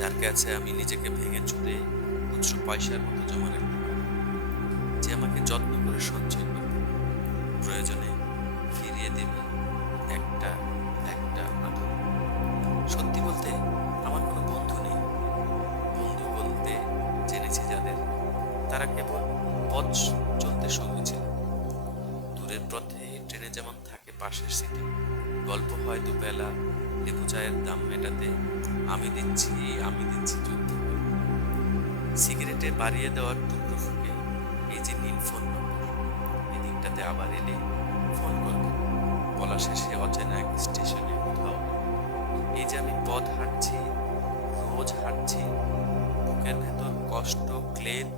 যার কাছে আমি নিজেকে ভেঙে চুরে খুচরো পয়সার মতো জমা রাখতে পারি, যে আমাকে যত্ন করে সঞ্চয় করবে, প্রয়োজনে ফিরিয়ে দেবে একটা একটা আদর। সত্যি বলতে আমার কোনো বন্ধু নেই। বন্ধু বলতে জেনেছি যাদের, তারা কেবল পথ চলতে সঙ্গী ছিল। দূরের পথে ট্রেনে যেমন থাকে পাশের সিটে, গল্প হয় দুবেলা, লেবু চায়ের দাম মেটাতে আমি দিচ্ছি যুদ্ধ করে। সিগারেটে বাড়িয়ে দেওয়ার টুকরো ফুকে, এই যে নিন ফোন নম্বর, এদিকটাতে আবার এলে ফোন করব, বলা শেষে অচেনা এক স্টেশনে কোথাও। এই যে আমি পথ হাঁটছি, রোজ হাঁটছি, বুকের ভেতর কষ্ট ক্লেদ।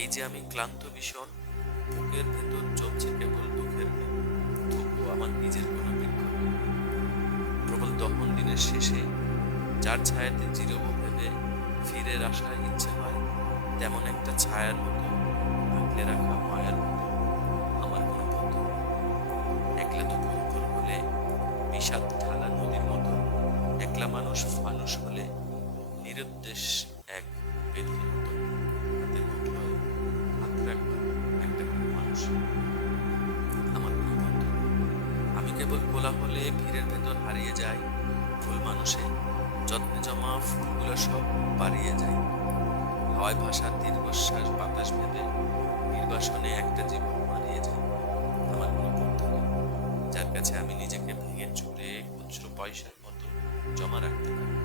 এই যে আমি ক্লান্ত ভীষণ, বুকের ভেতর জমছে কেবল দুঃখের মেঘ। তবুও আমার নিজের কোনো বিক্ষোভ নেই। প্রবল দহন দিনের শেষে যার ছায়াতে চিরব ভেবে ফিরে আসার ইচ্ছে হয়, তেমন একটা ছায়ার মতো আঁকড়ে রাখা মায়ার মতো আমার কোনো বন্ধু নেই। একলা দুপুর ভোর হলে বিষাদ ঢালা নদীর মতো, একলা মানুষ ফানুষ হলে নিরুদ্দেশ এক বেদির মতো। হাতে মুঠোয় হাত রাখবার একটা কোনো মানুষ নেই। আমার কোনো বন্ধু নেই। আমি কেবল কোলাহলে ভিড়ের ভেতর হারিয়ে যাই, ফুল মানুষে যত্নে জমা ফুলগুলো সব বাড়িয়ে যায়। হাওয়ায় ভাষার দীর্ঘশ্বাস বাতাস ভেবে নির্বাসনে একটা জীবন মারিয়ে যায়। আমার কোনো বন্ধু নেই, যার কাছে আমি নিজেকে ভেঙে চুরে খুচরো পয়সার মতো জমা রাখতে পারি,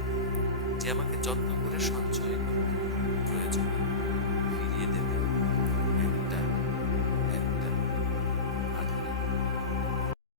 যে আমাকে যত্ন করে সঞ্চয় করে